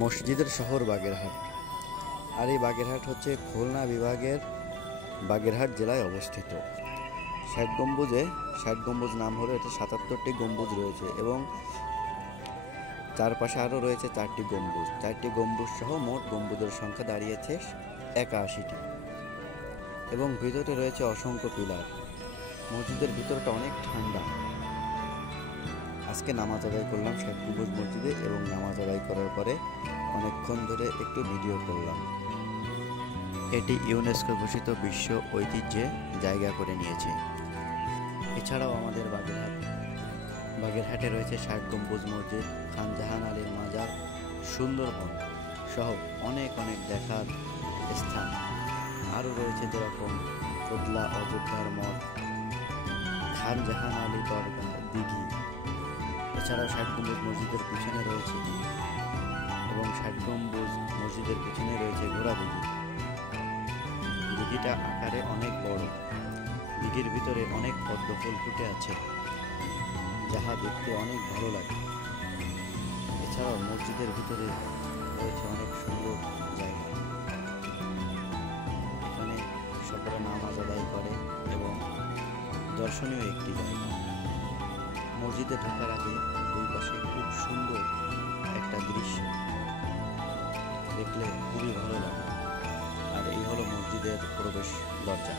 মসজিদের শহর বাগেরহাট। আর এই বাগেরহাট হচ্ছে খুলনা বিভাগের বাগেরহাট জেলায় অবস্থিত। ষাট গম্বুজ নাম হলো, এটা ৭৭টি গম্বুজ রয়েছে এবং চারপাশে আরও রয়েছে 4টি গম্বুজ। 4টি গম্বুজ সহ মোট গম্বুজের সংখ্যা দাঁড়িয়েছে ৮১টি এবং ভিতরে রয়েছে অসংখ্য পিলার। মসজিদের ভিতরটা অনেক ঠান্ডা। আজকে নামাজ আদায় করলাম ষাট গম্বুজ মসজিদে এবং নামাজ আদায় করার পরে অনেকক্ষণ ধরে একটু ভিডিও করলাম। এটি ইউনেস্কো ঘোষিত বিশ্ব ঐতিহ্যে জায়গা করে নিয়েছে। এছাড়াও আমাদের বাগেরহাটে রয়েছে ষাট গম্বুজ মসজিদ, খান জাহান আলীর মাজার, সুন্দরবন সহ অনেক দেখার স্থান আরও রয়েছে, যেরকম কোদলা অযোধ্যার মঠ, খান জাহান আলী দরগা, দিঘি। এছাড়াও ষাট গম্বুজ মসজিদের পিছনে রয়েছে ঘোড়া দিঘি। দিঘিটা আকারে অনেক বড়। দিঘির ভিতরে অনেক পদ্ম ফুল ফুটে আছে, যাহা দেখতে অনেক ভালো লাগে। এছাড়াও মসজিদের ভিতরে রয়েছে অনেক সুন্দর জায়গা, এখানে সকলে নামাজ আদায় করে এবং দর্শনীয় একটি জায়গা। মসজিদে ঢোকার আগে দুই পাশে খুব সুন্দর একটা দৃশ্য, দেখলে খুবই ভালো লাগে। আর এই হলো মসজিদের প্রবেশ দরজা।